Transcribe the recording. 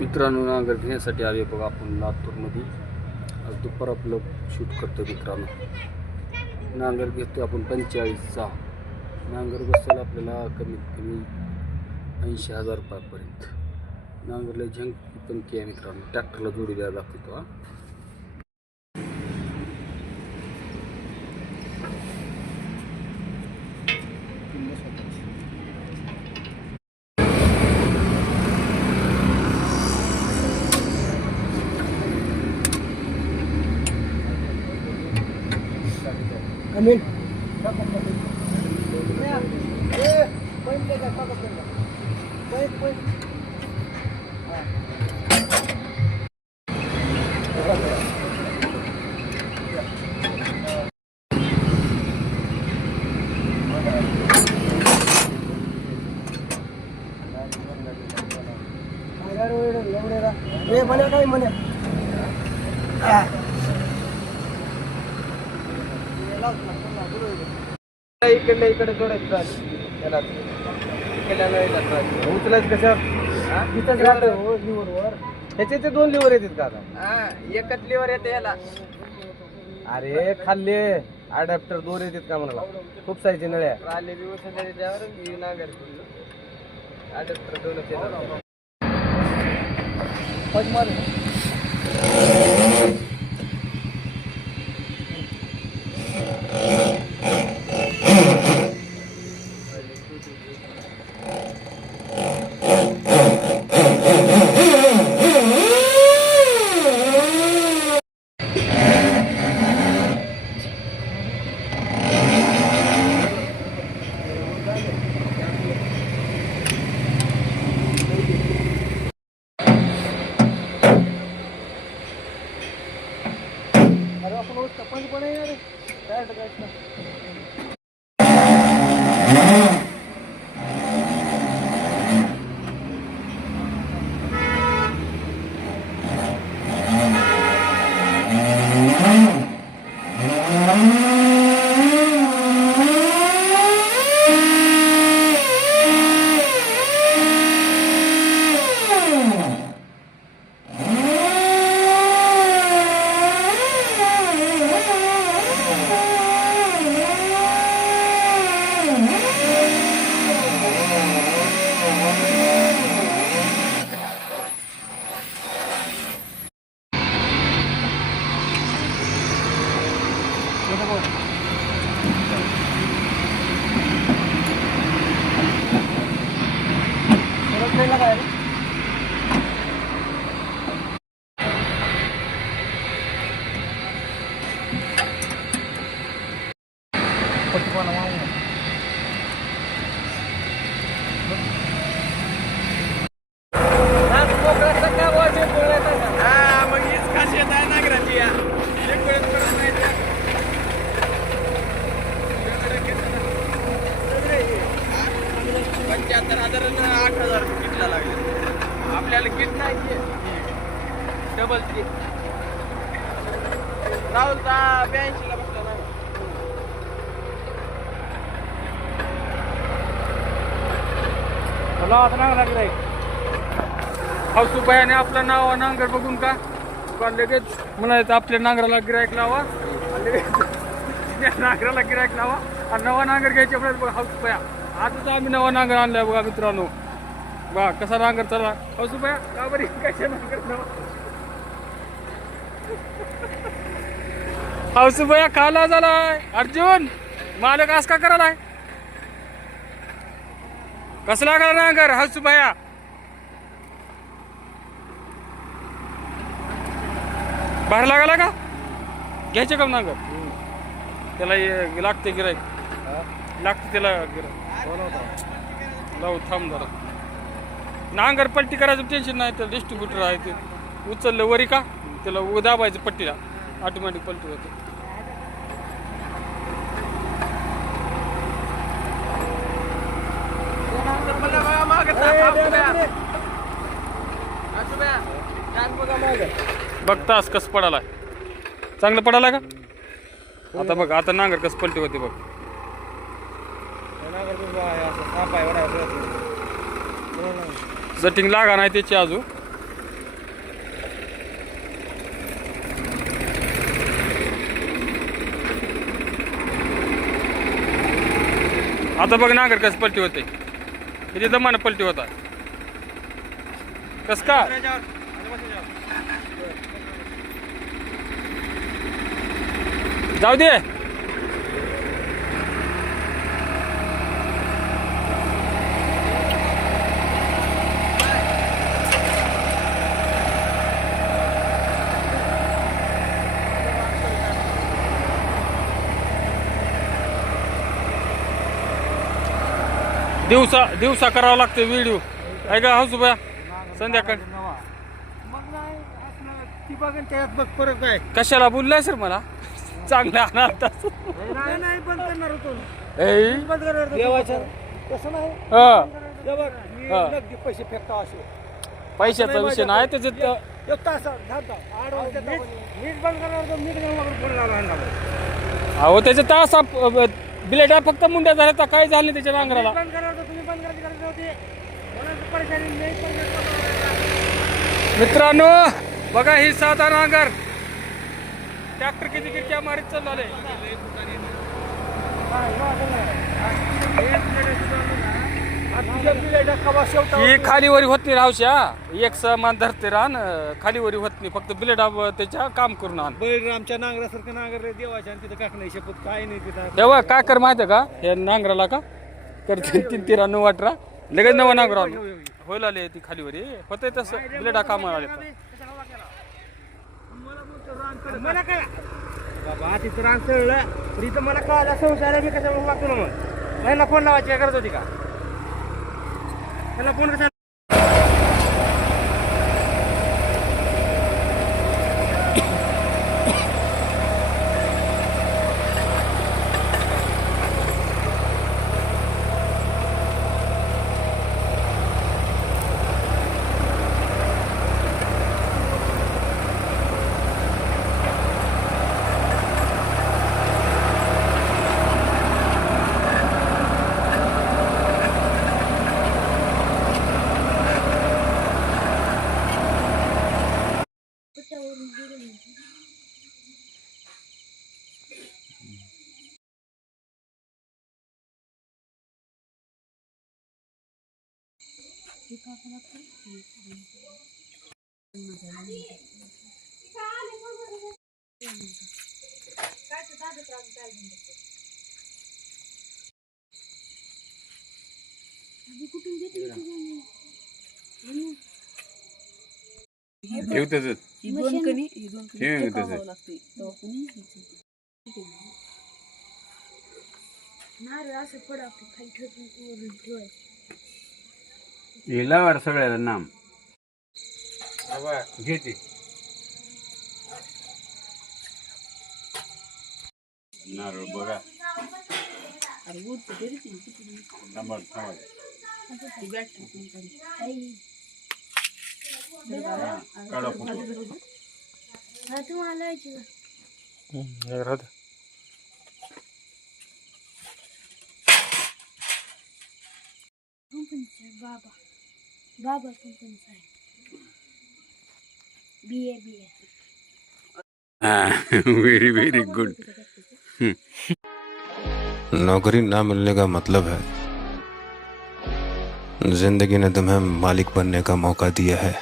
मित्रांनो नांगर घेण्यासाठी आले बघा आपण लातूरमध्ये. आज दुपार आपलं शूट करतो मित्रांनो. नांगर घेतो आपण 45चा. नांगर बसेल आपल्याला कमीत कमी 80,000 रुपयापर्यंत. नांगरला झंक पण आहे मित्रांनो. ट्रॅक्टरला जोडी द्यायला लागतो तो. Amin. इकडे इकडे जोडायचं त्याला उचलायचं कशावर इथंच राहतं लिव्हरवर. ह्याचे ते 2 लिव्हर येतात का आता? एकच लिव्हर येते याला. अरे खाल्ले अडॅप्टर 2 येतात का म्हणाला. खूप साईजचे नळ्या आले अडॅप्टर 2 येतात. आपल्याला किट नाही डबल किट. राहुलचा 82 ला बसला ना. मला आता नांगर लागलाय. हाऊस उपायाने आपलं नाव नांगर बघून का लगेच म्हणायचं आपल्या नांगराला गिरायक लावा. नांगराला गिरायक लावा आणि नवा नांगर घ्यायचे बघा हाऊस उपाया. आजच आम्ही नवा नांगर आणलाय बघा मित्रांनो. बघा कसा नांगर चालला हाऊस उपाया. का बरी कशा नांगर हाऊस उपाया खाला झालाय. अर्जुन मालक आज का करायलाय. कसं लागला नांगर हाऊस उपाया. बाहेर लागायला का घ्यायचे का नांगर. त्याला लागते गिरायक लागते त्याला गिरायक लावू थांब जरा. नांगर पलटी करायचं टेन्शन नाही. त्याला डिस्ट्रीब्युटर आहे ते उचललं वरी का त्याला दाबायचं पट्टीला ऑटोमॅटिक पलटी होते. बघतास कसं पडाला. चांगलं पडाला का. आता बघ आता नांगर कसं पलटी होते बघ. सेटिंग लागा नाही त्याची अजून आता बघ नांगर कसं पलटी होते किती दमानं पलटी होता कस का जाऊ दे दिवसा करावं लागतं व्हिडिओ आहे का हसू बया संध्याकाळी ती बघन त्यात बघ परत काय कशाला बोललाय सर मला चांगलं आणा नाही बंद करणार होतो ए बंद करणार देवाच्या कसं नाही हा हे बघ मी हा. नगदी पैसे फेकता असे पैशाचा विषय नाही त्याच्यात एक तास 8 वाजता मीठ बंद करणार होतो मीठ गरम फोन लावला अहो त्याच्या तास बिलेटा फक्त मुंड्या झाल्या तर काय झालं त्याच्या नांगराला बंद करणार होतो तुम्ही बंद करायची गरज नव्हती म्हणून परेशानी नाही मित्रांनो बघा ही साधा नांगर ट्रॅक्टर किती किती मारीत चालले ही खालीवरी होत नाही रावशा एक समान धरते रान खालीवरी होत नाही फक्त बिलेटा त्याच्या काम करून आण बैलरामच्या नांगरासारखं नांगर देवाच्या आणि तिथं काक नाही शपथ काय नाही तिथं तेव्हा काय कर माहिती का हे नांगराला का कर 3-3 वाटरा लगेच नवा नांगर होईल आले ती खालीवरी होते तसं बिलेटा कामाला आले मला काय बाबा तिथं रान चढलं तरी तर मला कळालं संसार मी कशा वागतो ना मग महिला फोन लावायची गरज होती का त्याला फोन कसा ठेव तसंच ठेव तसंच हिलावर सगळ्याला नाम घेते नारळ बघा थांबा काढा फोटो बाबा कंपनीचा आहे BA वेरी वेरी गुड नौकरी ना मिलने का मतलब है जिंदगी ने तुम्हें मालिक बनने का मौका दिया है।